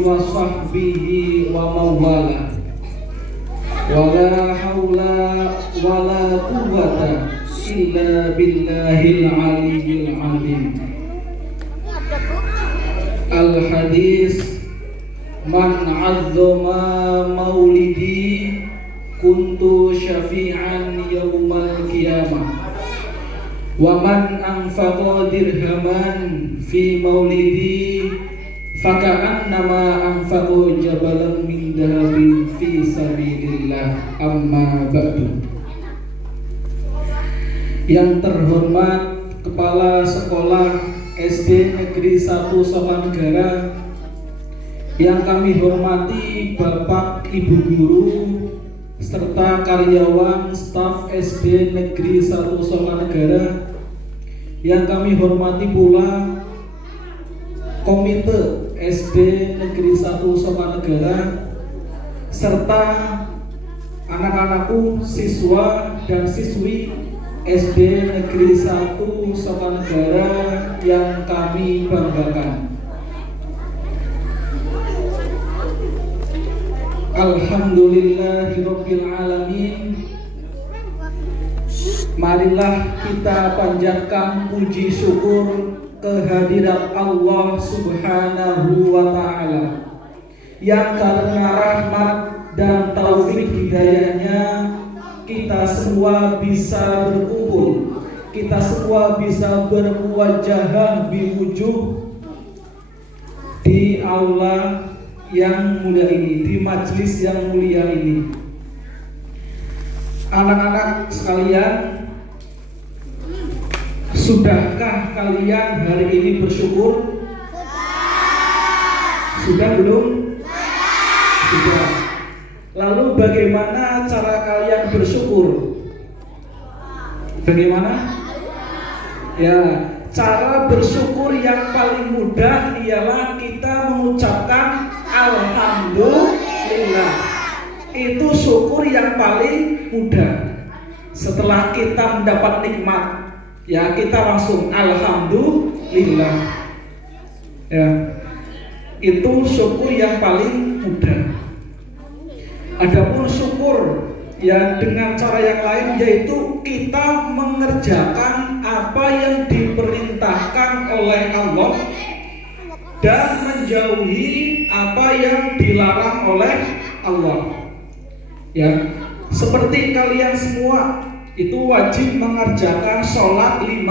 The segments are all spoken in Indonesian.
wa sahbihi wa mawala wala hawla wala quwwata illa billahil aliyyil azim. Al hadis man azzama maulidi kuntu syafi'an yaumal qiyamah wa man anfaqa dirhaman fi maulidi faka'annama anfaqu jabalan min dhahabin fi sabilillah. Amma ba'du. Yang terhormat Kepala Sekolah SD Negeri 1 Somanegara, yang kami hormati Bapak Ibu Guru serta karyawan staf SD Negeri 1 Somanegara, yang kami hormati pula Komite SD Negeri 1 Somanegara serta anak-anakku, siswa dan siswi SD Negeri 1 Somanegara yang kami banggakan. Alhamdulillahirabbil alamin. Marilah kita panjatkan puji syukur kehadirat Allah Subhanahu wa ta'ala, yang karena rahmat dan taufik hidayahnya kita semua bisa berkumpul, kita semua bisa bermuwajahah biwujuh di aula yang mulia ini, di majelis yang mulia ini. Anak-anak sekalian, sudahkah kalian hari ini bersyukur? Sudah belum? Sudah. Lalu bagaimana cara kalian bersyukur? Bagaimana? Ya, cara bersyukur yang paling mudah ialah kita mengucapkan alhamdulillah. Itu syukur yang paling mudah. Setelah kita mendapat nikmat, ya kita langsung alhamdulillah. Ya, itu syukur yang paling mudah. Adapun syukur ya dengan cara yang lain, yaitu kita mengerjakan apa yang diperintahkan oleh Allah dan menjauhi apa yang dilarang oleh Allah. Ya, seperti kalian semua itu wajib mengerjakan sholat 5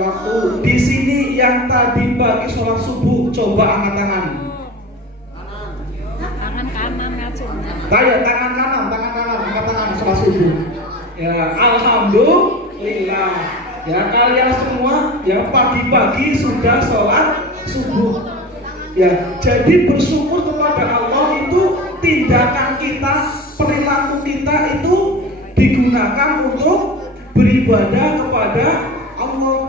waktu. Di sini yang tadi pagi sholat subuh, coba angkat tangan. Tangan kanan ngacungnya. Ayo tangan kanan, angkat tangan sholat subuh. Ya, alhamdulillah. Ya, kalian semua yang pagi-pagi sudah sholat subuh. Ya, jadi bersyukur kepada Allah itu tindakan kita, perilaku kita itu digunakan untuk beribadah kepada Allah.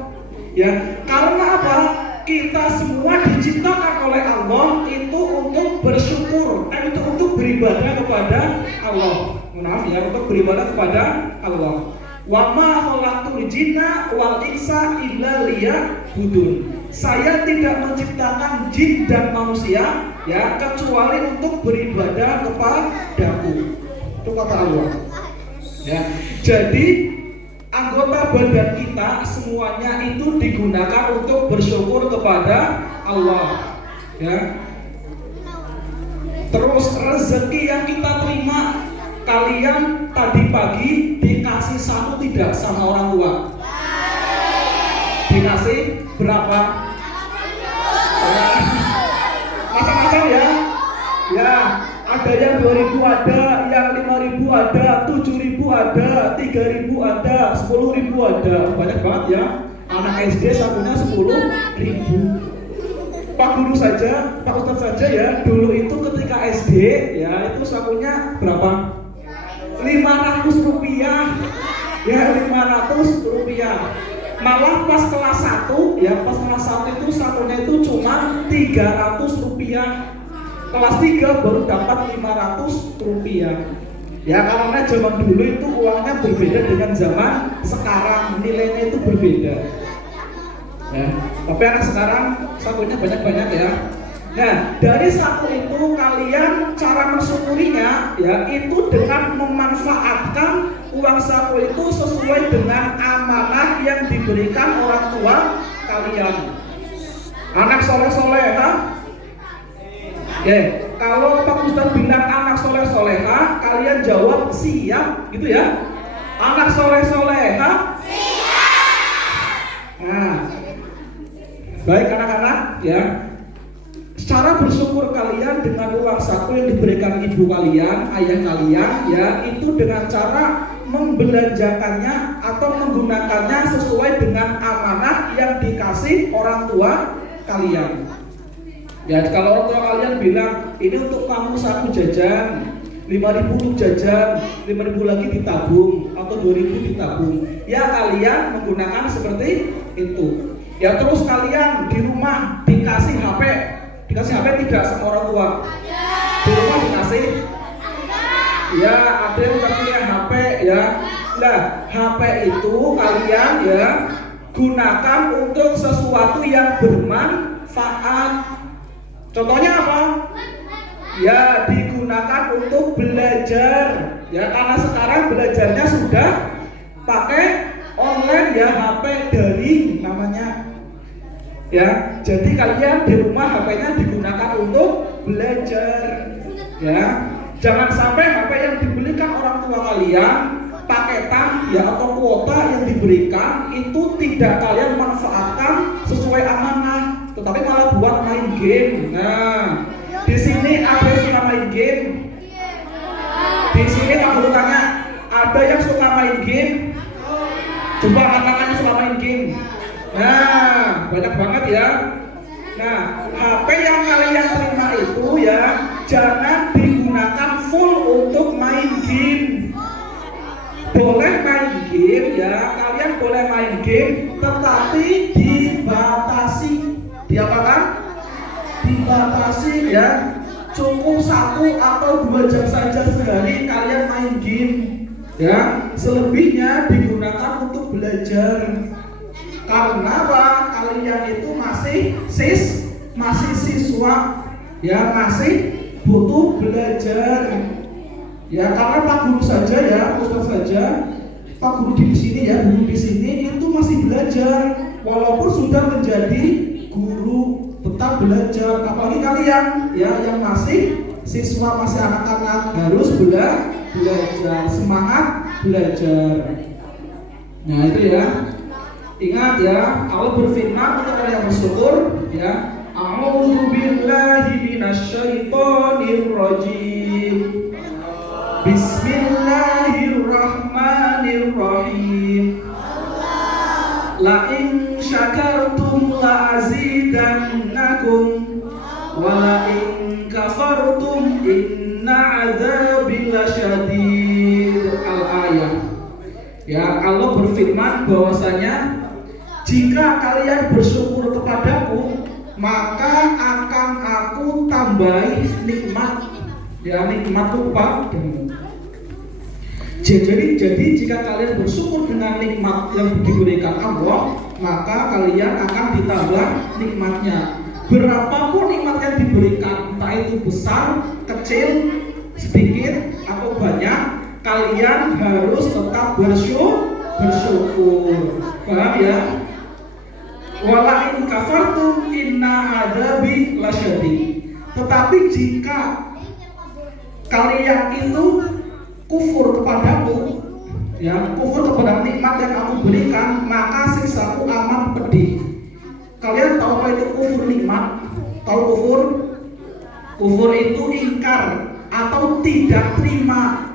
Ya, karena apa? Kita semua diciptakan oleh Allah itu untuk bersyukur, itu untuk beribadah kepada Allah. Maaf ya, untuk beribadah kepada Allah. Wa ma khalaqtul jinna wal insa illa liya'budun. Saya tidak menciptakan jin dan manusia ya kecuali untuk beribadah kepadaku. Itu kata Allah. Ya, jadi anggota badan kita semuanya itu digunakan untuk bersyukur kepada Allah. Ya. Terus rezeki yang kita terima, kalian tadi pagi dikasih satu tidak sama orang tua? Dikasih berapa? Ya. Macam-macam ya. Ya. Ada yang 2.000 ada, yang 5.000 ada, 7.000 ada, 3.000 ada, 10.000 ada. Banyak banget ya. Anak SD sakunya 10.000. Pak Guru saja, Pak Ustadz saja ya, dulu itu ketika SD ya itu sakunya berapa? 500 rupiah. Ya, 500 rupiah. Malah pas kelas 1 ya, pas kelas 1 itu sakunya itu cuma 300 rupiah. Kelas 3 baru dapat 500 rupiah. Ya, karena zaman dulu itu uangnya berbeda dengan zaman sekarang, nilainya itu berbeda. Ya, tapi anak sekarang sakunya banyak-banyak ya. Nah, dari satu itu kalian cara mensyukurinya ya itu dengan memanfaatkan uang saku itu sesuai dengan amanah yang diberikan orang tua kalian. Anak soleh-soleha. Oke, kalau Pak Ustadz bilang anak soleh-soleha, kalian jawab siap, gitu ya. Anak soleh-soleha. Nah, baik anak-anak ya. Cara bersyukur kalian dengan uang saku yang diberikan ibu kalian, ayah kalian ya, itu dengan cara membelanjakannya atau menggunakannya sesuai dengan amanah yang dikasih orang tua kalian. Ya, kalau orang tua kalian bilang ini untuk kamu saku jajan 5.000 untuk jajan, 5.000 lagi ditabung atau 2.000 ditabung. Ya kalian menggunakan seperti itu. Ya terus kalian di rumah dikasih HP tidak sama orang tua. Di rumah dikasih. Ya ada yang punya HP ya. Nah HP itu kalian ya gunakan untuk sesuatu yang bermanfaat. Contohnya apa? Ya digunakan untuk belajar. Ya karena sekarang belajarnya sudah pakai online ya, HP daring namanya. Ya, jadi kalian di rumah HP-nya digunakan untuk belajar. Ya, jangan sampai HP yang dibelikan orang tua kalian, paketan ya atau kuota yang diberikan itu tidak kalian manfaatkan sesuai amanah, tetapi malah buat main game. Nah, di sini ada yang suka main game. Di sini Pak Guru tanya, ada yang suka main game? Coba angkat tangan suka main game. Nah, banyak banget ya. Nah, HP yang kalian terima itu ya jangan digunakan full untuk main game. Boleh main game ya, kalian boleh main game, tetapi dibatasi. Diapakan? Dibatasi ya. Cukup 1 atau 2 jam saja sehari kalian main game. Ya, selebihnya digunakan untuk belajar. Karena apa? Kalian itu masih siswa, ya masih butuh belajar. Ya karena Pak Guru saja ya, Ustaz saja, Pak Guru di sini ya, guru di sini itu masih belajar, walaupun sudah menjadi guru tetap belajar. Apalagi kalian ya yang masih siswa, masih anak-anak harus belajar, semangat belajar. Nah itu ya. Ingat ya, Allah berfirman untuk orang yang bersyukur ya. A'udzu billahi minasyaitonir rajim. Bismillahirrahmanirrahim. La in syakartum la azidannakum wa la in kafartum inna 'adzabi lasyadid. Al-ayah. Ya, Allah berfirman bahwasanya jika kalian bersyukur kepadaku, maka akan aku tambahi nikmat. Ya, nikmat kepadamu. Jadi jika kalian bersyukur dengan nikmat yang diberikan Allah, maka kalian akan ditambah nikmatnya. Berapapun nikmat yang diberikan, entah itu besar, kecil, sedikit atau banyak, kalian harus tetap bersyukur. Paham ya? Wala in kafartum inna adzabi lasyadid. Tetapi jika kalian itu kufur kepadaku, ya kufur kepada nikmat yang aku berikan, maka siksaku amat pedih. Kalian tahu apa itu kufur nikmat? Tahu kufur? Kufur itu ingkar atau tidak terima.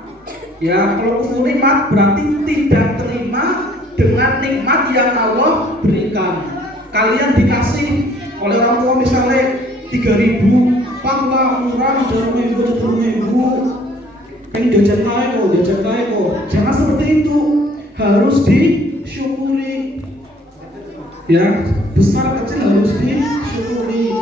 Ya, kalau kufur nikmat berarti tidak terima dengan nikmat yang Allah berikan. Kalian dikasih oleh orang tua misalnya 3.000, Pak lah murah, 10.000, pengen jajan kok. Jangan seperti itu, harus disyukuri. Ya, besar kecil harus disyukuri.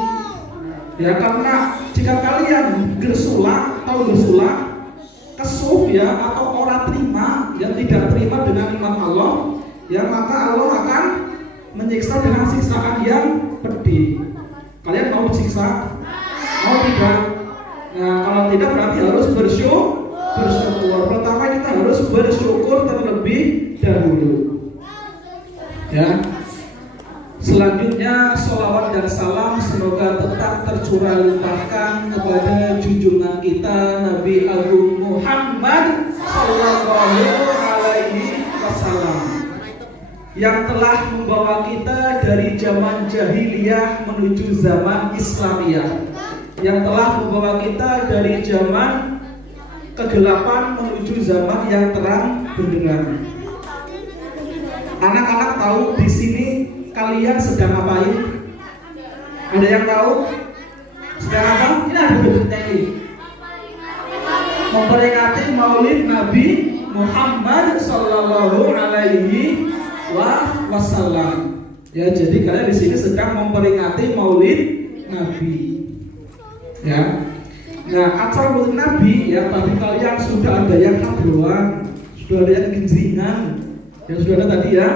Ya, karena jika kalian gersulak, tahu gersulak, kesuh ya atau orang terima yang tidak terima dengan nikmat Allah, ya maka Allah akan menyiksa dengan siksaan yang pedih. Kalian mau disiksa? Mau tidak? Nah, kalau tidak berarti harus bersyukur. Pertama kita harus bersyukur terlebih dahulu. Ya. Selanjutnya sholawat dan salam semoga tetap tercurah limpahkan kepada junjungan kita Nabi Agung Muhammad Sallallahu Alaihi Wasallam yang telah membawa kita dari zaman jahiliyah menuju zaman Islamiyah, yang telah membawa kita dari zaman kegelapan menuju zaman yang terang benderang. Anak-anak tahu di sini kalian sedang ngapain? Ada yang tahu? Sedang apa? Ini ada bentuknya ini. Memperingati Maulid Nabi Muhammad Sallallahu Alaihi Wasallam. Ya, jadi kalian di sini sedang memperingati Maulid Nabi. Ya. Nah, acara Maulid Nabi ya tadi kalian sudah ada yang hadroan, sudah ada yang genjringan, ya sudah ada tadi ya.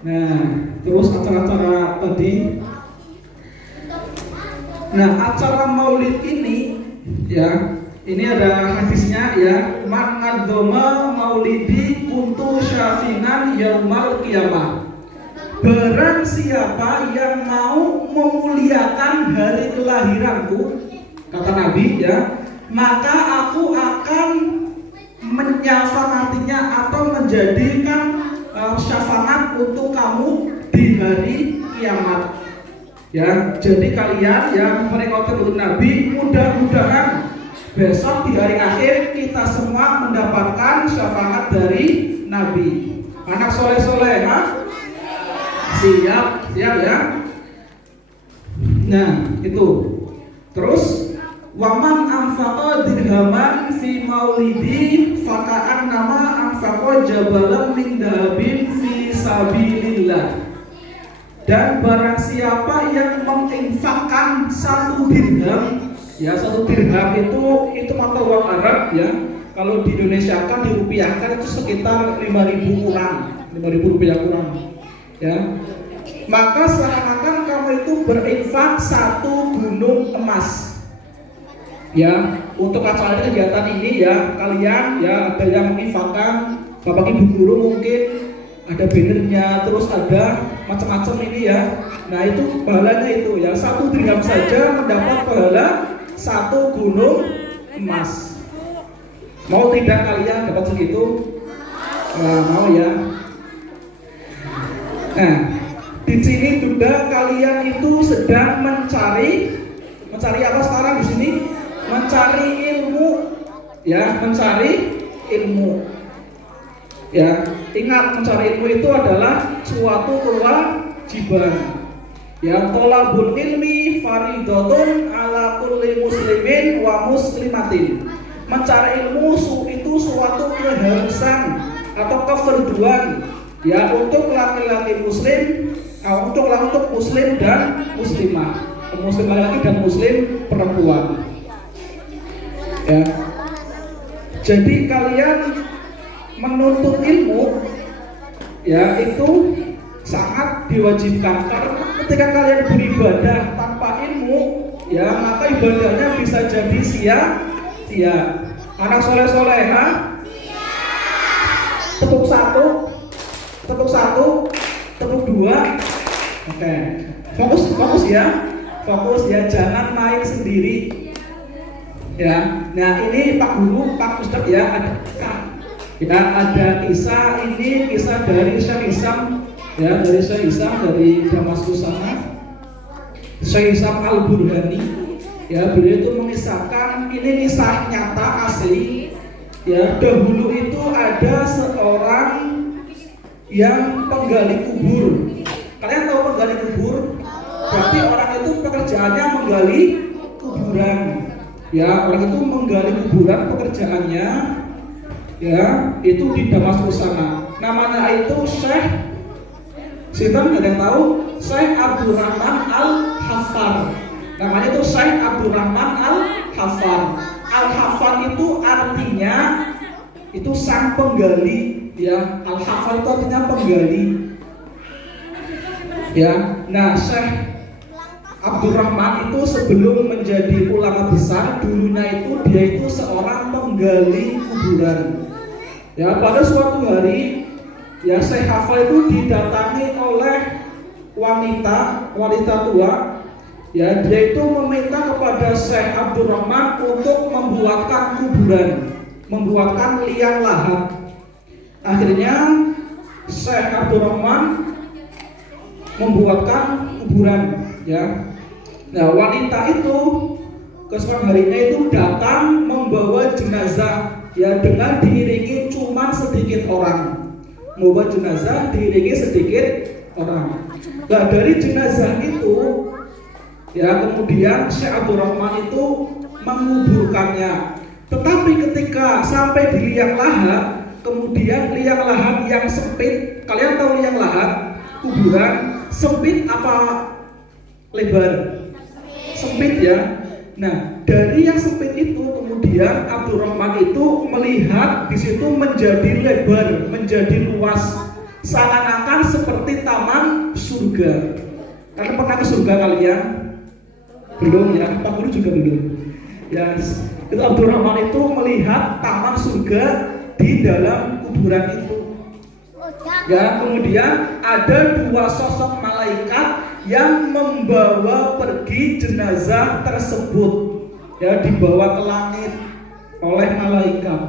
Nah, terus acara-acara tadi. Nah, acara Maulid ini ya, ini ada hadisnya ya. Man ngadzoma maulidi kuntu syafinan yaumal qiyamah. Barang siapa yang mau memuliakan hari kelahiranku, kata Nabi ya, maka aku akan menyafaatinya atau menjadikan syafaat untuk kamu di hari kiamat. Ya, jadi kalian yang menikmati Maulid Nabi, mudah-mudahan besok di hari akhir kita semua mendapatkan syafaat dari Nabi. Anak soleh-soleh, siap ya. Nah, itu. Terus waman anfaqa dirhaman fi maulidi faka'an nama anfaqa jabalan min dahabin fi sabilillah. Dan barang siapa yang menginfakkan 1 dirham, ya 1 dirham itu mata uang Arab ya. Kalau di Indonesia kan dirupiahkan itu sekitar 5.000 kurang, 5.000 rupiah kurang. Ya. Maka seakan-akan kamu itu berinfak 1 gunung emas. Ya, untuk acara kegiatan ini ya kalian ya ada yang menginfakkan, Bapak Ibu guru mungkin ada bannernya, terus ada macam-macam ini ya. Nah, itu pahalanya itu ya 1 dirham saja mendapat pahala 1 gunung emas. Mau tidak kalian dapat segitu? Mau ya. Nah, di sini juga kalian itu sedang mencari apa sekarang di sini? Mencari ilmu, ya, mencari ilmu. Ya, ingat mencari ilmu itu adalah suatu kewajiban. Ya, thalabul ilmi fardhatun ala kulli muslimin wa muslimatin. Mencari ilmu itu suatu keharusan atau kefarduan ya untuk laki-laki muslim, untuk muslim dan muslimah, muslim laki dan muslim perempuan. Ya. Jadi kalian menuntut ilmu ya itu sangat diwajibkan, karena ketika kalian beribadah tanpa ilmu ya maka ibadahnya bisa jadi sia-sia. Anak soleh-soleha tepuk 1, tepuk 2. Oke. Fokus ya, jangan main sendiri. Ya, nah ini Pak Guru, Pak Ustadz ya, ada kisah dari Syekh Hisam ya, dari Damaskus sana, Syekh Hisam Al-Burhani ya, beliau itu mengisahkan, ini kisah nyata asli ya. Dahulu itu ada seorang yang penggali kubur. Kalian tahu penggali kubur? Berarti orang itu pekerjaannya menggali kuburan. Ya, orang itu menggali kuburan, pekerjaannya ya itu di Damaskus sana. Namanya itu Syekh, siapa ada yang tahu? Syekh Abdurrahman Al-Haffar. Namanya itu Syekh Abdurrahman Al-Haffar. Al-Haffar itu artinya itu sang penggali ya. Al-Haffar itu artinya penggali. Ya, nah Syekh Abdurrahman itu sebelum menjadi ulama besar, dulunya itu dia itu seorang penggali kuburan. Ya, pada suatu hari ya Syekh Hafal itu didatangi oleh wanita tua. Ya, dia itu meminta kepada Syekh Abdurrahman untuk membuatkan kuburan, membuatkan liang lahat. Akhirnya Syekh Abdurrahman membuatkan kuburan, ya. Nah, wanita itu keesokan harinya itu datang membawa jenazah, ya, dengan diiringi cuma sedikit orang. Membawa jenazah diiringi sedikit orang. Nah, dari jenazah itu, ya, kemudian Syekh Abdurrahman itu menguburkannya. Tetapi ketika sampai di liang lahat, kemudian liang lahat yang sempit, kalian tahu liang lahat kuburan sempit apa lebar? Sempit, ya. Nah, dari yang sempit itu kemudian Abdurrahman itu melihat di situ menjadi lebar, menjadi luas, seakan-akan seperti taman surga. Kalian pernah ke surga kalian? Belum, ya. Pak Guru juga belum. Ya, itu Abdurrahman itu melihat taman surga di dalam kuburan itu. Ya, kemudian ada dua sosok malaikat yang membawa pergi jenazah tersebut, ya, dibawa ke langit oleh malaikat.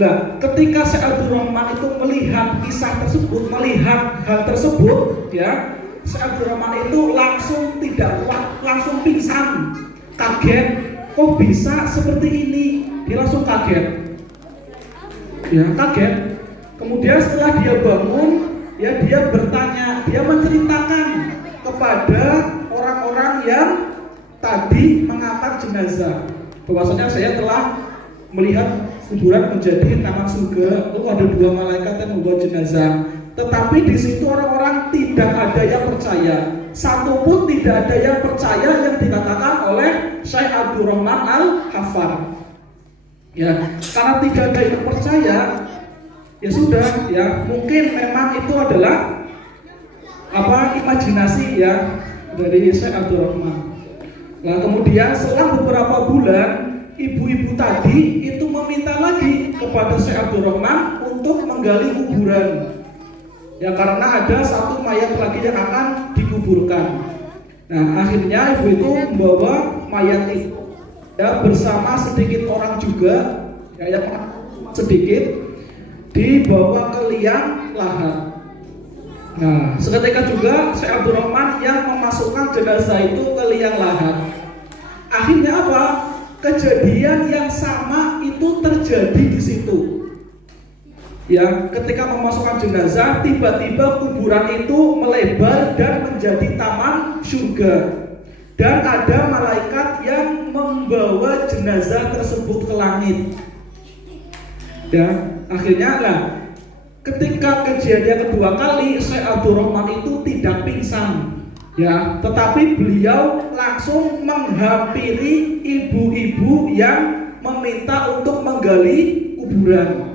Nah, ketika Syekh Abdurrahman itu melihat kisah tersebut, melihat hal tersebut, ya, Syekh Abdurrahman itu langsung tidak kuat, langsung pingsan, kaget, kok bisa seperti ini? Dia langsung kaget, ya, kaget. Kemudian setelah dia bangun, ya, dia bertanya, dia menceritakan kepada orang-orang yang tadi mengangkat jenazah bahwasanya saya telah melihat kuburan menjadi taman surga. Lalu ada dua malaikat yang membawa jenazah. Tetapi di situ orang-orang tidak ada yang percaya. Satu pun tidak ada yang percaya yang dikatakan oleh Syekh Abdurrahman Al-Hafar. Ya, karena tidak ada yang percaya, ya sudah, ya, mungkin memang itu adalah imajinasi, ya, dari Syekh Abdurrahman. Nah, kemudian setelah beberapa bulan, ibu-ibu tadi itu meminta lagi kepada Syekh Abdurrahman untuk menggali kuburan. Ya, karena ada satu mayat lagi yang akan dikuburkan. Nah, akhirnya ibu itu membawa mayat itu, ya, bersama sedikit orang juga, ya, yang sedikit dibawa ke liang lahat. Nah, seketika juga Syekh Abdurrahman yang memasukkan jenazah itu ke liang lahat. Akhirnya apa? Kejadian yang sama itu terjadi di situ. Ya, ketika memasukkan jenazah, tiba-tiba kuburan itu melebar dan menjadi taman surga. Dan ada malaikat yang membawa jenazah tersebut ke langit. Ya, akhirnya lah, ketika kejadian kedua kali, Syekh Abdurrahman itu tidak pingsan, ya, tetapi beliau langsung menghampiri ibu-ibu yang meminta untuk menggali kuburan.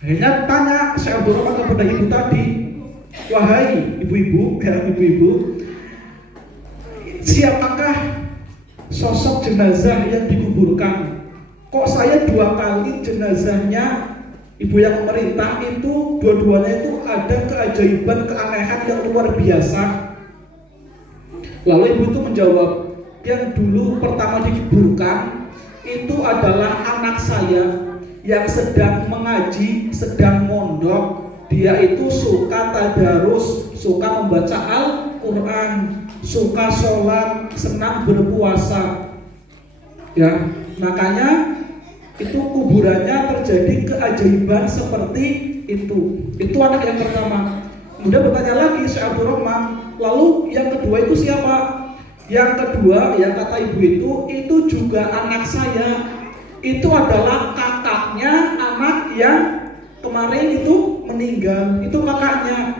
Akhirnya tanya Syekh Abdurrahman kepada ibu tadi, wahai ibu-ibu, ya, ibu-ibu, siapakah sosok jenazah yang dikuburkan? Kok saya dua kali jenazahnya ibu yang memerintah itu, dua-duanya itu ada keajaiban, keanehan yang luar biasa. Lalu ibu itu menjawab, yang dulu pertama dikuburkan itu adalah anak saya yang sedang mengaji, sedang mondok. Dia itu suka tadarus, suka membaca Al-Quran, suka sholat, senang berpuasa. Ya, makanya itu kuburannya terjadi keajaiban seperti itu. Itu anak yang pertama. Kemudian bertanya lagi Syekh Abdurrahman, lalu yang kedua itu siapa? Yang kedua, ya, kata ibu itu juga anak saya. Itu adalah kakaknya anak yang kemarin itu meninggal. Itu kakaknya.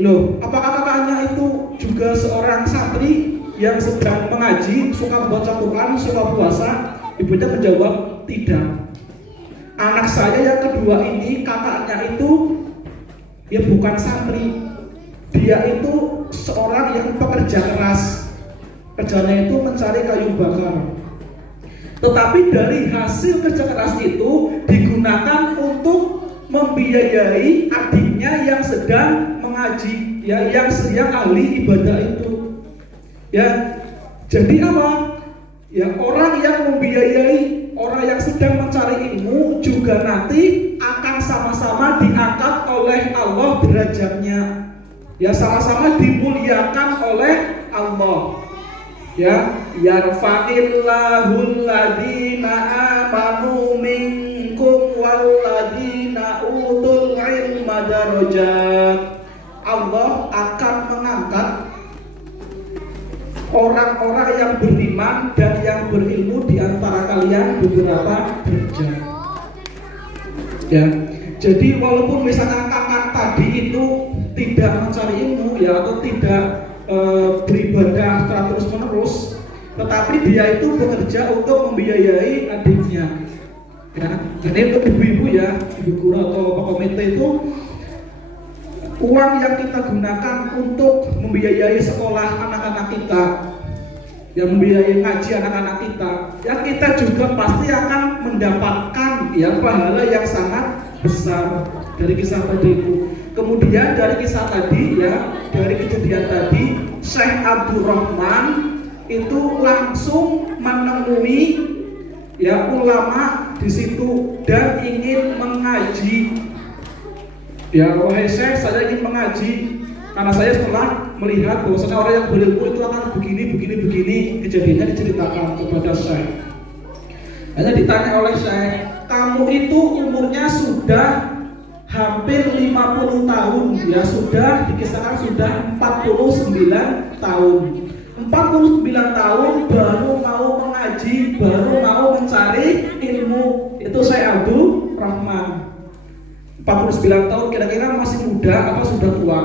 Loh, apakah kakaknya itu juga seorang santri yang sedang mengaji, suka membaca Quran, suka puasa? Ibunya menjawab, tidak. Anak saya yang kedua ini, kakaknya itu, dia bukan santri. Dia itu seorang yang pekerja keras. kerjanya itu mencari kayu bakar. Tetapi dari hasil kerja keras itu digunakan untuk membiayai adiknya yang sedang mengaji, ya, yang ahli ibadah itu. Ya, jadi apa? Ya, orang yang membiayai orang yang sedang mencari ilmu juga nanti akan sama-sama diangkat oleh Allah derajatnya. Ya, sama-sama dimuliakan oleh Allah. Ya, yarfa'illahul ladzina amanu minkum walladzina utul ilma darajat. Allah akan mengangkat orang-orang yang beriman dan yang berilmu di antara kalian beberapa derajat. Ya, jadi walaupun misalnya kakak tadi itu tidak mencari ilmu, ya, atau tidak beribadah terus menerus, tetapi dia itu bekerja untuk membiayai adiknya. Ya, jadi untuk ibu-ibu, ya, ibu guru atau bapak komite itu, uang yang kita gunakan untuk membiayai sekolah anak-anak kita, yang membiayai ngaji anak-anak kita, ya, kita juga pasti akan mendapatkan, ya, pahala yang sangat besar dari kisah tadi itu. Kemudian dari kisah tadi, ya, dari kejadian tadi, Syekh Abdurrahman itu langsung menemui, ya, ulama di situ dan ingin mengaji. Ya, wahai Syekh, saya ingin mengaji karena saya setelah melihat bahwasanya orang yang berilmu itu akan begini kejadiannya diceritakan kepada Syekh. Hanya ditanya oleh Syekh, kamu itu umurnya sudah hampir 50 tahun, ya, sudah dikisahkan sudah 49 tahun. 49 tahun baru mau mengaji, baru mau mencari ilmu. Itu Syekh Abdurrahman. 49 tahun, kira-kira masih muda apa sudah tua?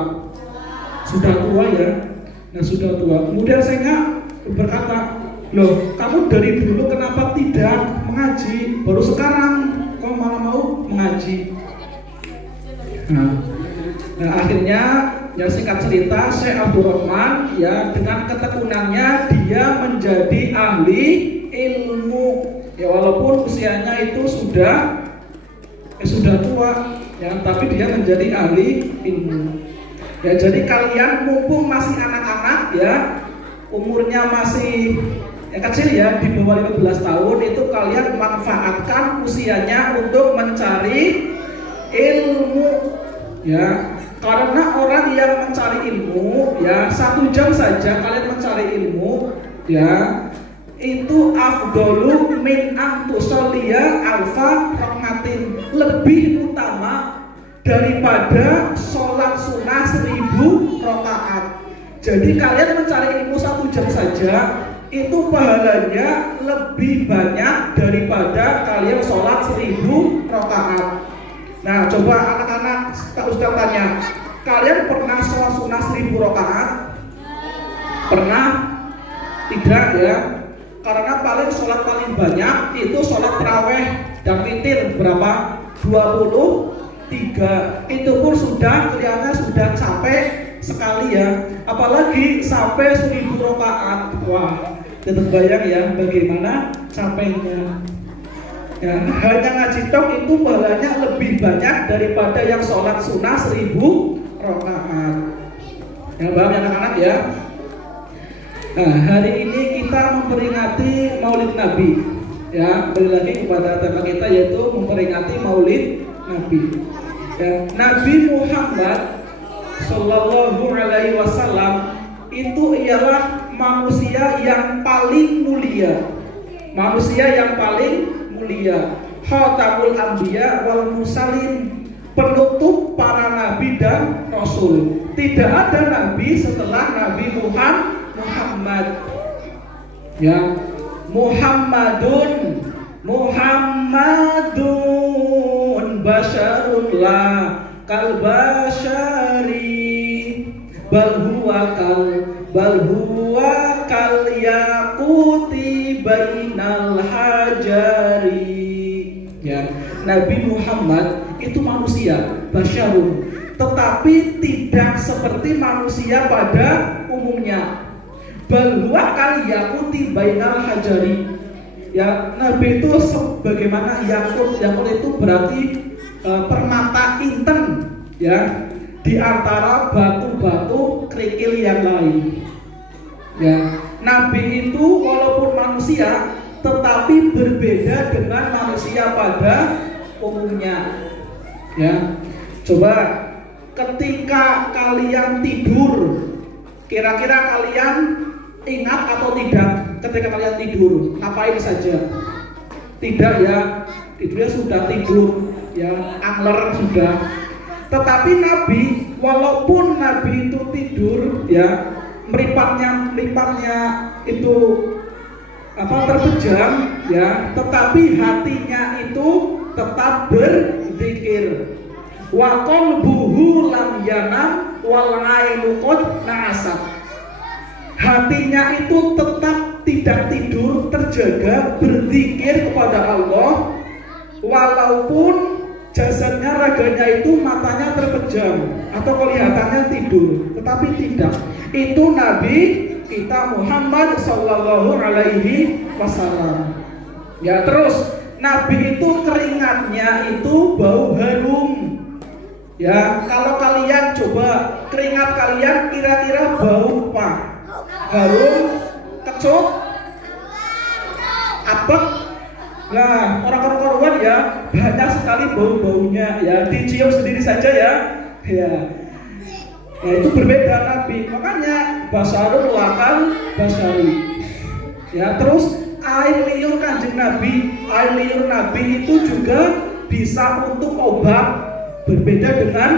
Sudah tua, ya. Nah, sudah tua. Kemudian saya berkata, loh, kamu dari dulu kenapa tidak mengaji? Baru sekarang kau malah mau mengaji. Nah, akhirnya, ya, singkat cerita, Syekh Abdurrahman, ya, dengan ketekunannya dia menjadi ahli ilmu. Ya, walaupun usianya itu sudah tua, ya, tapi dia menjadi ahli ilmu. Ya, jadi kalian mumpung masih anak-anak, ya, umurnya masih, ya, kecil, ya, di bawah 15 tahun, itu kalian manfaatkan usianya untuk mencari ilmu, ya, karena orang yang mencari ilmu, ya, 1 jam saja kalian mencari ilmu, ya, itu afdolu min antusoliyah alfa rahmatin, lebih utama daripada sholat sunnah 1000 rakaat. Jadi kalian mencari ilmu 1 jam saja, itu pahalanya lebih banyak daripada kalian sholat 1000 rakaat. Nah, coba anak-anak, Kak Ustaz tanya, kalian pernah sholat sunnah 1000 rakaat? Pernah? Tidak, ya. Karena sholat paling banyak itu sholat taraweh dan witir berapa? 23. Itu pun sudah kelihatannya sudah capek sekali, ya. Apalagi sampai 1000 rakaat. Wah, terbayang, ya, bagaimana capeknya. Ya, hanya ngaji tok itu pahalanya lebih banyak daripada yang sholat sunnah 1000 rakaat. Yang paham, ya, anak-anak, ya. Nah, hari ini kita memperingati Maulid Nabi, ya, kembali lagi kepada tema kita yaitu memperingati Maulid Nabi. Ya, Nabi Muhammad Sallallahu Alaihi Wasallam itu ialah manusia yang paling mulia, manusia yang paling mulia, Khatamul Anbiya wal Mursalin, penutup para nabi dan rasul. Tidak ada nabi setelah Nabi Muhammad, ya. Muhammadun basyarun la kal basyari bal huwa kal yaquti bainal hajari. Ya, Nabi Muhammad itu manusia, basyarun, tetapi tidak seperti manusia pada umumnya. bal huwa kal yaquti bainal hajari. Ya, Nabi itu sebagaimana yakut. Yakut itu berarti permata inten, ya, di antara batu-batu kerikil yang lain. Ya, Nabi itu walaupun manusia tetapi berbeda dengan manusia pada umumnya. Ya, coba ketika kalian tidur, kira-kira kalian ingat atau tidak ketika kalian tidur ngapain saja? Tidak ya, tidurnya sudah tidur, ya, angler sudah. Tetapi Nabi, walaupun Nabi itu tidur, ya, meripatnya itu terpejam, ya, tetapi hatinya itu tetap berzikir. Wa qalbuhu lam yanam wal ainu qad na'asat. Hatinya itu tetap tidak tidur, terjaga, berzikir kepada Allah, walaupun jasadnya, raganya itu matanya terpejam atau kelihatannya tidur, tetapi tidak. Itu Nabi kita Muhammad Sallallahu Alaihi Wasallam. Ya, terus Nabi itu keringatnya itu bau harum. Ya, kalau kalian coba keringat kalian kira-kira bau apa? Harum, kecut, apek. Nah, orang-orang Korban ya banyak sekali bau-baunya, ya, dicium sendiri saja ya. Ya. Nah, itu berbeda Nabi. Makanya basarul wakal basari. Ya, terus air liur Kanjeng Nabi, air liur Nabi itu juga bisa untuk obat, berbeda dengan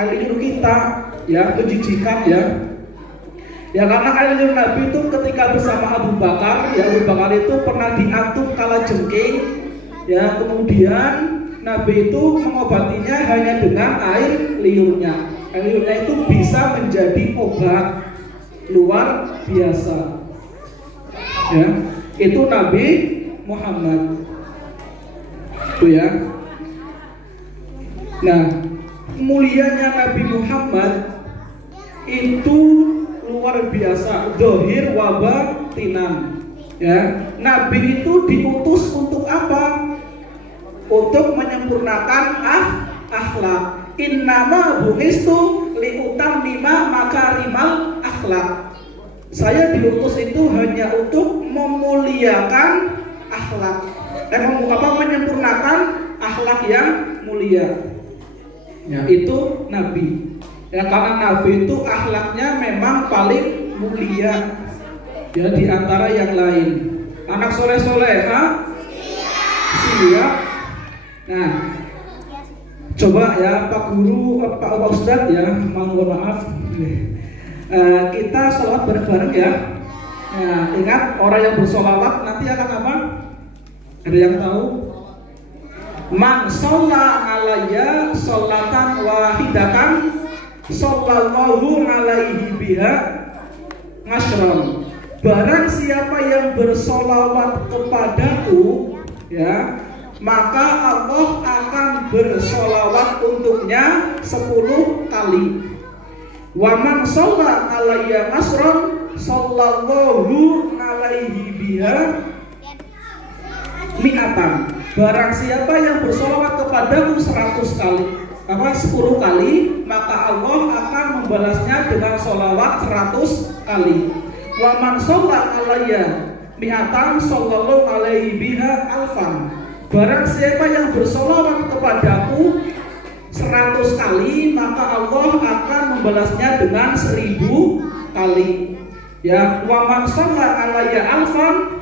air liur kita, ya, kejijikan ya. Ya, karena air liur Nabi itu ketika bersama Abu Bakar, ya, Abu Bakar itu pernah diantuk kalajengking, ya, kemudian Nabi itu mengobatinya hanya dengan air liurnya. Air liurnya itu bisa menjadi obat luar biasa. Ya, itu Nabi Muhammad. Itu ya. Nah, mulianya Nabi Muhammad itu luar biasa, zahir wa batinan. Ya, Nabi itu diutus untuk apa? Untuk menyempurnakan akhlak. Innama bu'istu liutammima makarimal akhlak. Saya diutus itu hanya untuk memuliakan akhlak. Menyempurnakan akhlak yang mulia. Ya, itu Nabi. Ya, karena Nabi itu akhlaknya memang paling mulia, ya, di antara yang lain. Anak soleh-soleha siap. Nah, coba ya Pak Guru, Pak Ustadz ya, mohon maaf. Kita sholawat bareng-bareng ya. Nah, ingat orang yang bersolawat nanti akan apa? Ada yang tahu? Man sholla alayya sholatan wahidatan sallallahu alaihi biha ngasron. Barang siapa yang bersolawat kepadaku, ya, maka Allah akan bersolawat untuknya 10 kali. Wa man sholla alayya ngasron sallallahu alaihi biha mi'atan. Barang siapa yang bersolawat kepadaku 100 kali, 10 kali, maka Allah akan membalasnya dengan sholawat 100 kali. Wa man sholla alayya mi'atan sallallahu alaihi biha alfan. Barang siapa yang bersolawat kepadaku 100 kali, maka Allah akan membalasnya dengan 1000 kali. Ya, wa man sholla alayya alfan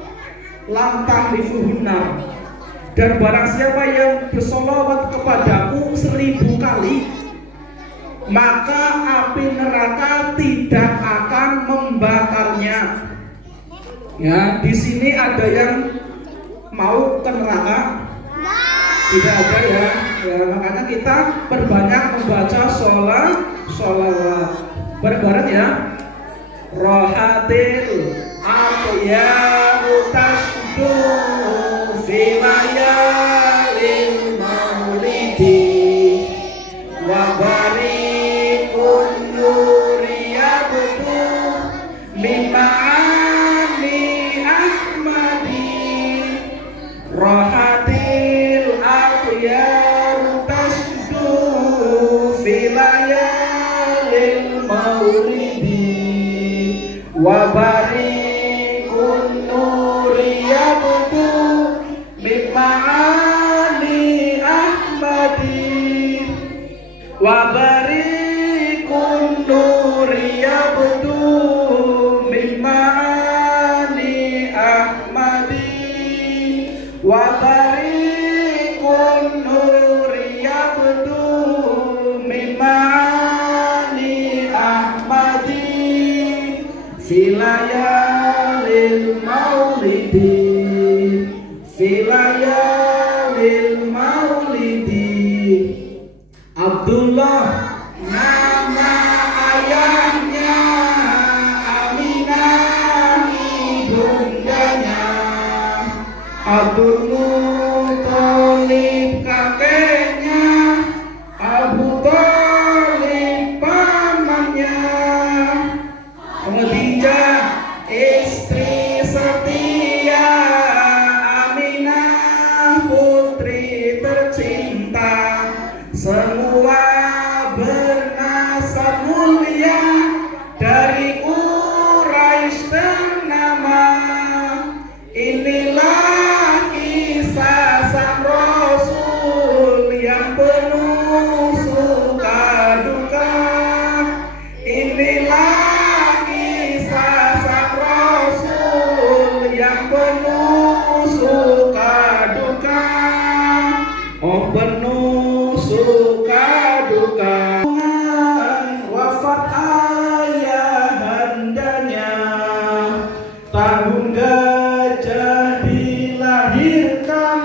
lam tahrifuhunna. Dan barang siapa yang bersolawat kepadaku 1000 kali, maka api neraka tidak akan membakarnya. Ya, di sini ada yang mau ke neraka? Tidak ada ya. Ya, makanya kita perbanyak membaca sholawat. Bareng-bareng ya. Rohatil ya utasdu fi layalil maulidi wa barikun nuriyabtu mimma rahatil akhyar tasdu filayalil maulidi wa barikun nuri yabdu mima'ani ahmadi wa barikun nuri yabdu mima'ani ahmadi wa barikun nuri yabdu mima'ani ahmadi filayalil maulidi filayalil maulidi. Abdullah nama ayahnya, Aminah ibundanya, Abdul Muthalib kakeknya, Abu Thalib pamannya, Khadijah istri setia, Aminah putri tercinta, semua bernasab mulia dari Quraisy ternama. Inilah kisah sang Rasul yang penuh suka duka. Inilah kisah sang Rasul yang penuh suka duka. Oh penuh suka duka. Wafat ayahandanya, tabung gajah dilahirkan,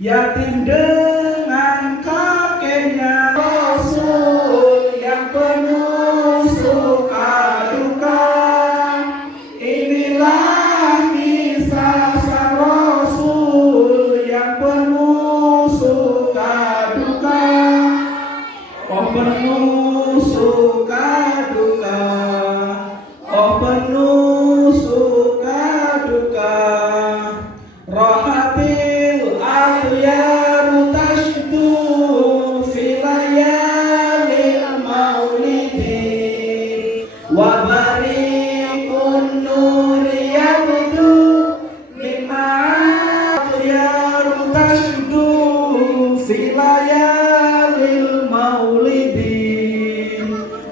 yatim dengan kakeknya. Rasul yang penuh suka duka. Inilah kisah sang Rasul yang penuh suka duka. Oh penuh suka duka. Oh penuh suka duka. Rahatil akhyar tasdu filayalil maulidi wa barikun nuri yabdu mima'an akhyar tasdu filayalil maulidi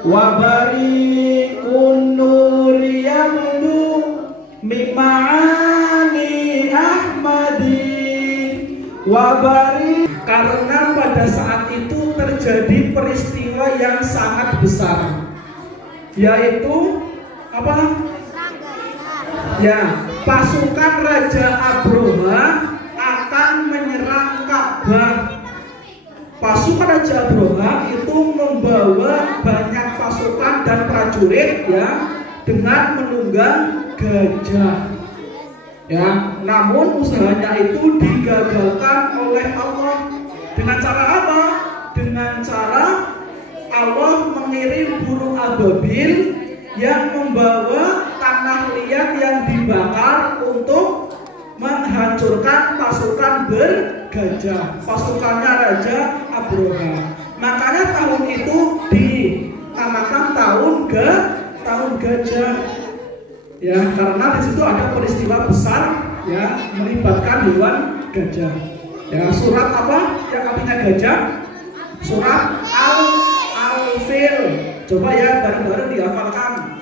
wa barikun nuri yabdu mima'ani ahmadi wa barik. Karena pada saat itu terjadi peristiwa yang sangat besar, yaitu apa? Ya, pasukan Raja Abroha akan menyerang Ka'bah. Pasukan Raja Abroha itu membawa banyak pasukan dan prajurit ya, dengan menunggang gajah. Ya, namun usahanya itu digagalkan oleh Allah. Dengan cara apa? Dengan cara Allah mengirim burung ababil yang membawa tanah liat yang dibakar untuk menghancurkan pasukan bergajah, pasukannya Raja Abroha. Makanya tahun itu dinamakan tahun gajah. Ya, karena di situ ada peristiwa besar ya melibatkan hewan gajah. Ya, surat apa yang artinya gajah? Surat Al-Fil. Coba ya bareng-bareng dihafalkan.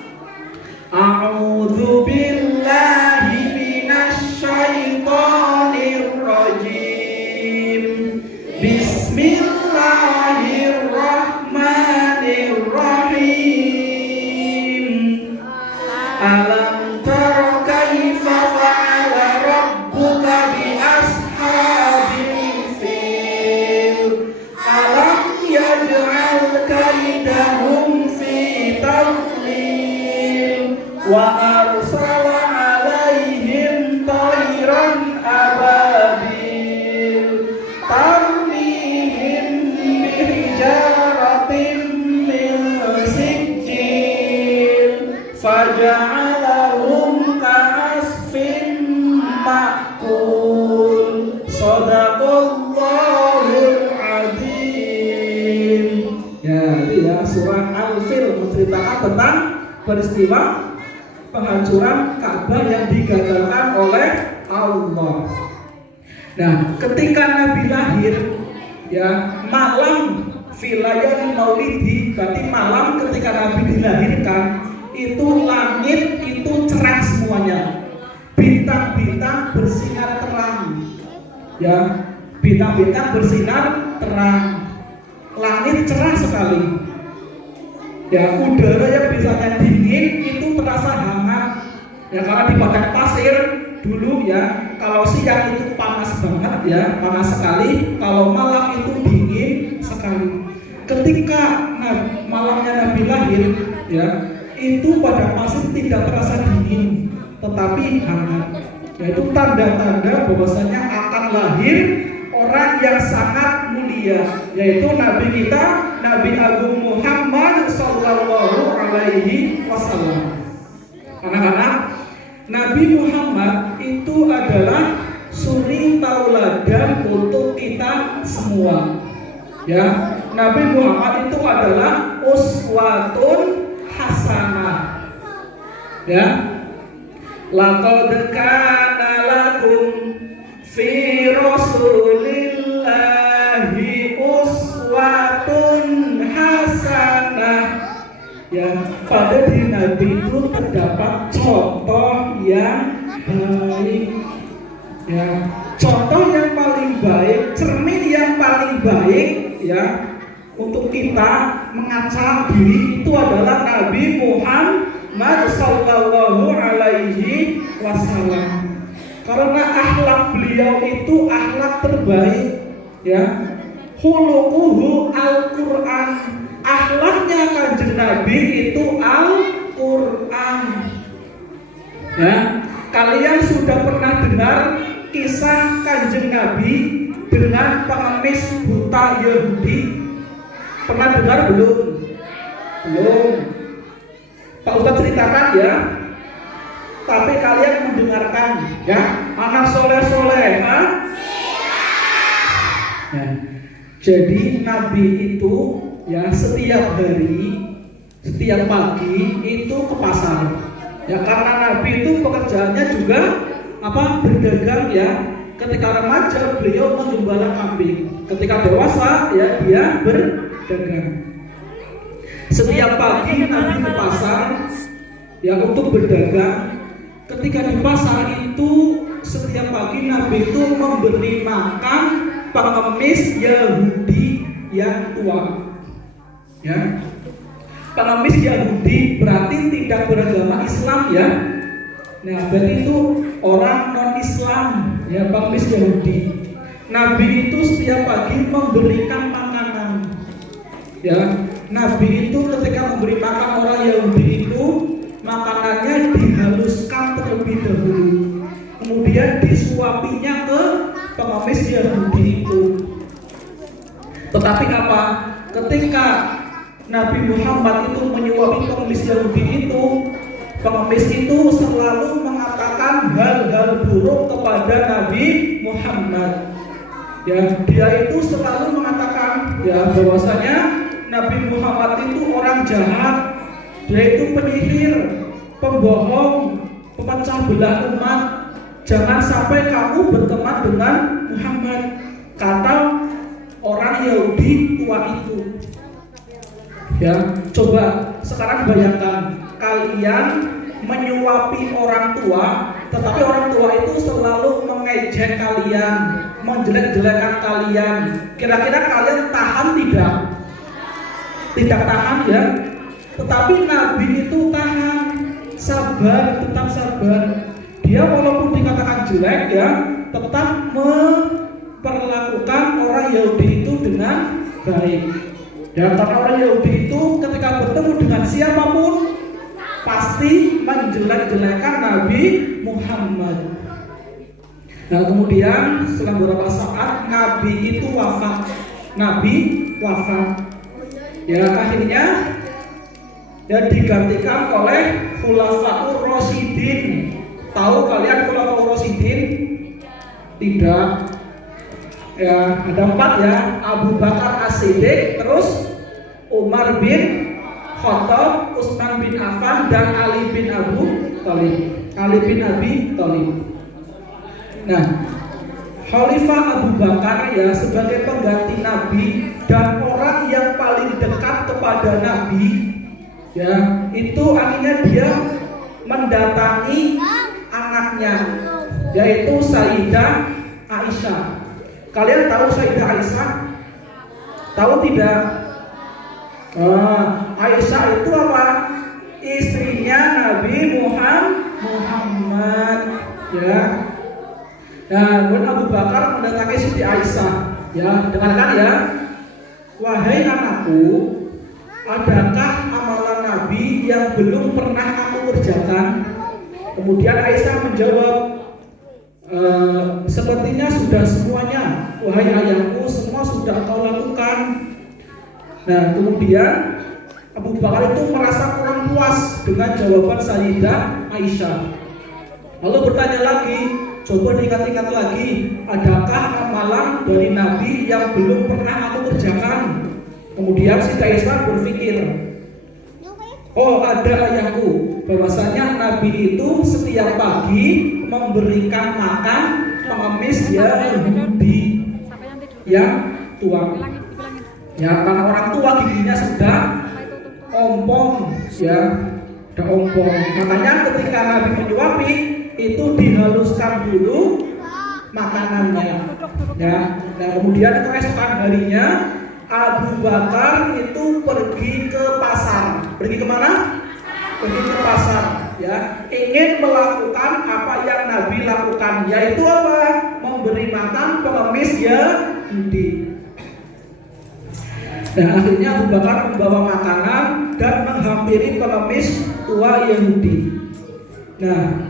A'udzu billahi minasy syaithanir rajim. Bismillahirrahmanirrahim. Alam tara kaifa fa'ala rabbuka bi ashabil fil. Alam yaj'al kaidahum fi tadlil wa arsala tentang peristiwa penghancuran Ka'bah yang digagalkan oleh Allah. Nah, ketika Nabi lahir, ya malam filayal maulidi, berarti malam ketika Nabi dilahirkan, itu langit itu cerah semuanya, bintang-bintang bersinar terang, ya bintang-bintang bersinar terang, langit cerah sekali, ya udara yang biasanya dingin itu terasa hangat, ya karena di padang pasir dulu ya kalau siang itu panas banget ya, panas sekali, kalau malam itu dingin sekali. Ketika malamnya Nabi lahir ya, itu pada pasir tidak terasa dingin tetapi hangat. Yaitu tanda-tanda bahwasanya akan lahir orang yang sangat mulia, yaitu Nabi kita, Nabi Agung Muhammad Sallallahu Alaihi Wasallam. Anak-anak, Nabi Muhammad itu adalah suri tauladan untuk kita semua. Ya, Nabi Muhammad itu adalah uswatun hasanah. Ya, laqad kana lakum fi rasulillahi uswatun hasanah. Ya, pada diri Nabi itu terdapat contoh yang baik. Ya, contoh yang paling baik, cermin yang paling baik ya untuk kita mengaca diri itu adalah Nabi Muhammad Sallallahu Alaihi Wasallam. Karena akhlak beliau itu akhlak terbaik, ya. Khuluquhu Al-Quran. Akhlaknya kanjeng Nabi itu Al-Quran. Ya, kalian sudah pernah dengar kisah kanjeng Nabi dengan pengemis buta Yahudi? Pernah dengar belum? Belum. Pak Ustadz ceritakan ya. Tapi kalian mendengarkan ya. Anak soleh-soleh, ha? Ya. Jadi Nabi itu ya setiap hari, setiap pagi itu ke pasar. Ya karena Nabi itu pekerjaannya juga berdagang ya. Ketika remaja beliau menggembala kambing. Ketika dewasa ya dia berdagang. Setiap pagi Nabi ke pasar ya untuk berdagang. Ketika di pasar itu setiap pagi Nabi itu memberi makan pengemis Yahudi yang tua. Ya. Pengemis Yahudi berarti tidak beragama Islam ya. Nah, berarti itu orang non-Islam ya, pengemis Yahudi. Nabi itu setiap pagi memberikan makanan. Ya, Nabi itu ketika memberi makan orang Yahudi itu makanannya dihaluskan terlebih dahulu, kemudian disuapinya ke pengemis Yahudi itu. Tetapi apa? Ketika Nabi Muhammad itu menyuapi pengemis Yahudi itu, pengemis itu selalu mengatakan hal-hal buruk kepada Nabi Muhammad. Ya, dia itu selalu mengatakan ya bahwasanya Nabi Muhammad itu orang jahat. Dia itu penyihir, pembohong, pemecah belah umat. Jangan sampai kamu berteman dengan Muhammad, kata orang Yahudi tua itu. Ya, coba sekarang bayangkan kalian menyuapi orang tua, tetapi orang tua itu selalu mengejek kalian, menjelek-jelekan kalian. Kira-kira kalian tahan tidak? Tidak tahan ya. Tetapi Nabi itu tahan, sabar, tetap sabar. Dia walaupun dikatakan jelek ya, tetap memperlakukan orang Yahudi itu dengan baik. Ya, karena orang Yahudi itu ketika bertemu dengan siapapun pasti menjelek-jelekan Nabi Muhammad. Nah, kemudian setelah beberapa saat Nabi itu wafat. Nabi wafat. Ya, akhirnya ya digantikan oleh Khulafaur Rasyidin. Tahu kalian Khulafaur Rasyidin? Tidak. Ya, ada 4 ya. Abu Bakar As-Siddiq, terus Umar bin Khattab, Utsman bin Affan, dan Ali bin Abi Thalib. Nah, Khalifah Abu Bakar ya sebagai pengganti Nabi dan orang yang paling dekat kepada Nabi ya, itu akhirnya dia mendatangi anaknya yaitu Sayyidah Aisyah. Kalian tahu Sayyidah Aisyah? Tahu tidak? Aisyah itu apa? Istrinya Nabi Muhammad ya. Nah, Abu Bakar mendatangi Siti Aisyah ya, dengarkan ya. Wahai anakku, adakah amalan Nabi yang belum pernah kamu kerjakan? Kemudian Aisyah menjawab, sepertinya sudah semuanya, wahai ayahku, semua sudah kau lakukan. Nah, kemudian Abu Bakar itu merasa kurang puas dengan jawaban Sayyidah Aisyah. Lalu bertanya lagi, coba diingat-ingat lagi, adakah amalan dari Nabi yang belum pernah aku kerjakan? Kemudian Siti Aisyah berpikir, oh ada ayahku, bahwasanya Nabi itu setiap pagi memberikan makan pengemis Yahudi yang tua. Ya, karena orang tua giginya sudah ompong, ya, sudah ompong. Makanya ketika Nabi menyuapi itu dihaluskan dulu makanannya. Ya, dan kemudian keesokan harinya Abu Bakar itu pergi ke pasar. Pergi kemana? Pergi ke pasar. Ya, ingin melakukan apa yang Nabi lakukan, yaitu apa? Memberi makan pengemis Yahudi. Dan akhirnya Abu Bakar membawa makanan dan menghampiri pengemis tua Yahudi. Nah,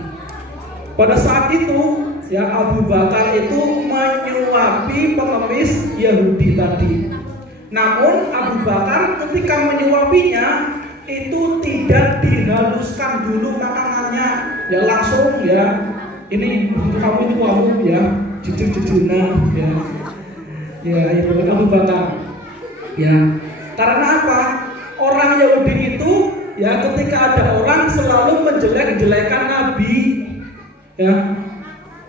pada saat itu ya Abu Bakar itu menyuapi pengemis Yahudi tadi. Namun Abu Bakar ketika menyuapinya itu tidak dihaluskan dulu makanannya, ya langsung ya, ini kamu itu kamu ya, jujur-jujurnya ya itu Abu Bakar. Ya, karena apa? Orang Yahudi itu ya ketika ada orang selalu menjelek-jelekan Nabi, ya.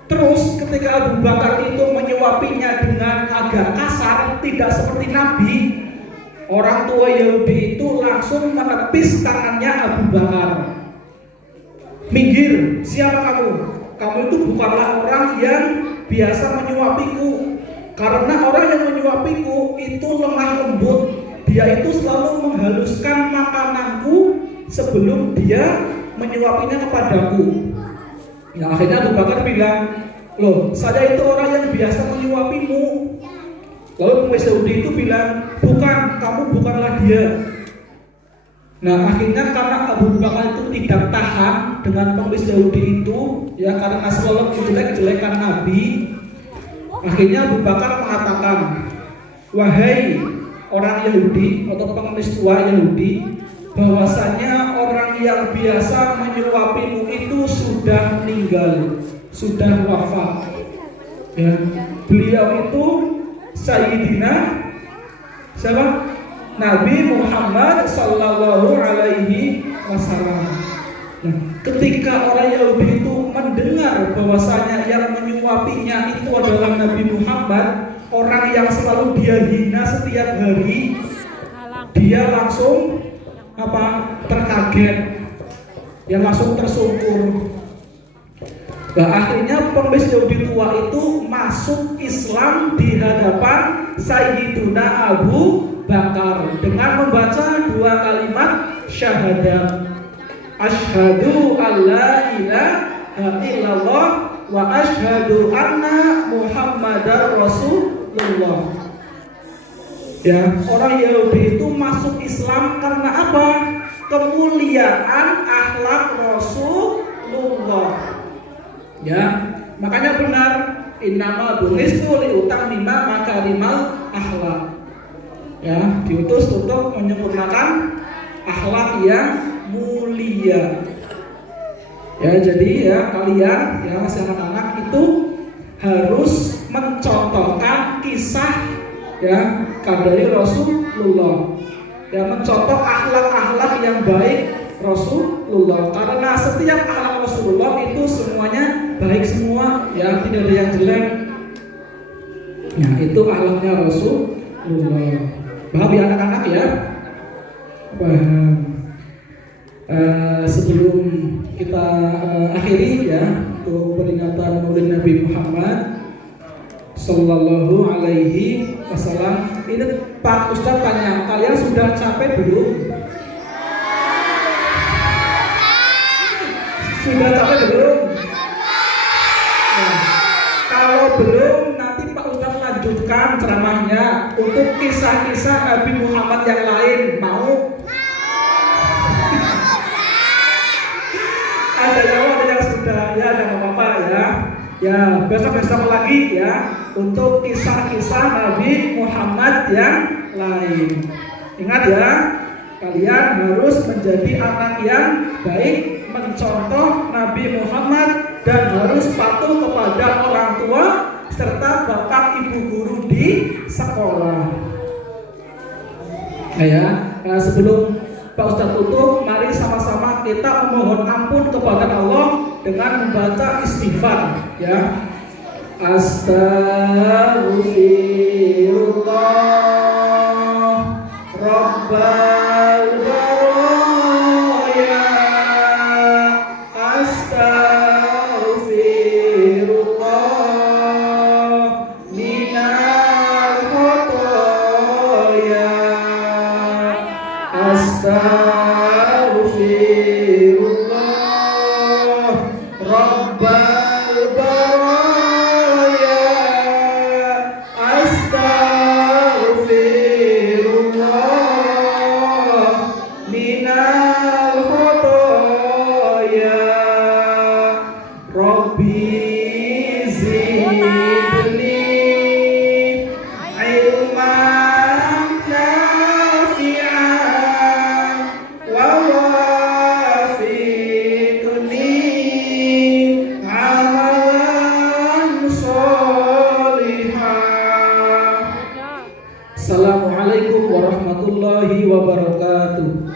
Terus ketika Abu Bakar itu menyuapinya dengan agak kasar, tidak seperti Nabi, orang tua Yahudi itu langsung menepis tangannya Abu Bakar. Minggir, siapa kamu? Kamu itu bukanlah orang yang biasa menyuapiku. Karena orang yang menyuapiku itu lemah lembut, dia itu selalu menghaluskan makananku sebelum dia menyuapinya kepadaku. Ya, akhirnya Abu Bakar bilang, loh saya itu orang yang biasa menyuapimu. Lalu pengemis Yahudi itu bilang, bukan, kamu bukanlah dia. Nah, akhirnya karena Abu Bakar itu tidak tahan dengan pengemis Yahudi itu, ya karena selalu menjelek-jelekan Nabi. Akhirnya Abu Bakar mengatakan, wahai orang Yahudi atau pengemis tua Yahudi, bahwasanya orang yang biasa menyuapimu itu sudah meninggal, sudah wafat. Ya, beliau itu Sayyidina siapa? Nabi Muhammad Sallallahu Alaihi Wasallam. Nah, ketika orang Yahudi itu mendengar bahwasanya yang menyuapinya itu adalah Nabi Muhammad, orang yang selalu dia hina setiap hari, dia langsung terkaget, dia langsung tersungkur. Nah, akhirnya pengemis Yahudi tua itu masuk Islam di hadapan Sayyiduna Abu Bakar dengan membaca dua kalimat syahadat. Asyhadu alla ilaha illallah wa asyhadu anna Muhammadar Rasulullah. Ya, orang Yahudi itu masuk Islam karena apa? Kemuliaan akhlak Rasulullah. Ya, makanya benar innama bu'istu liutammima makarimal akhlak. Ya, diutus untuk menyempurnakan akhlak yang mulia. Ya, jadi ya kalian ya masih anak-anak itu harus mencontohkan kisah ya dari Rasulullah. ya mencontoh akhlak-akhlak yang baik Rasulullah. Karena setiap akhlak Rasulullah itu semuanya baik semua, ya tidak ada yang jelek. Ya itu akhlaknya Rasulullah. Paham ya anak-anak ya? Paham. Sebelum kita akhiri ya untuk peringatan Maulid Nabi Muhammad Sallallahu Alaihi Wasallam, ini Pak Ustadz tanya, kalian sudah capek belum? Sudah capek belum? Nah, kalau belum, nanti Pak Ustadz lanjutkan ceramahnya untuk kisah-kisah Nabi Muhammad yang lain. Mau? Ada yang sudah, ya ada apa-apa ya. Ya besok-besok lagi ya untuk kisah-kisah Nabi Muhammad yang lain. Ingat ya, kalian harus menjadi anak yang baik, mencontoh Nabi Muhammad, dan harus patuh kepada orang tua serta bapak ibu guru di sekolah. Sebelum Pak Ustadz tutup, mari sama-sama kita memohon ampun kepada Allah dengan membaca istighfar ya. Astaghfirullah Rabbal baraya, astaghfirullah minal khotoya, astaghfirullah Rabbal baraya, astaghfirullah minal khotoya, Rabbi zidni ilman nafi'an wa wafiqni amalan sholihan. Assalamualaikum warahmatullahi wabarakatuh.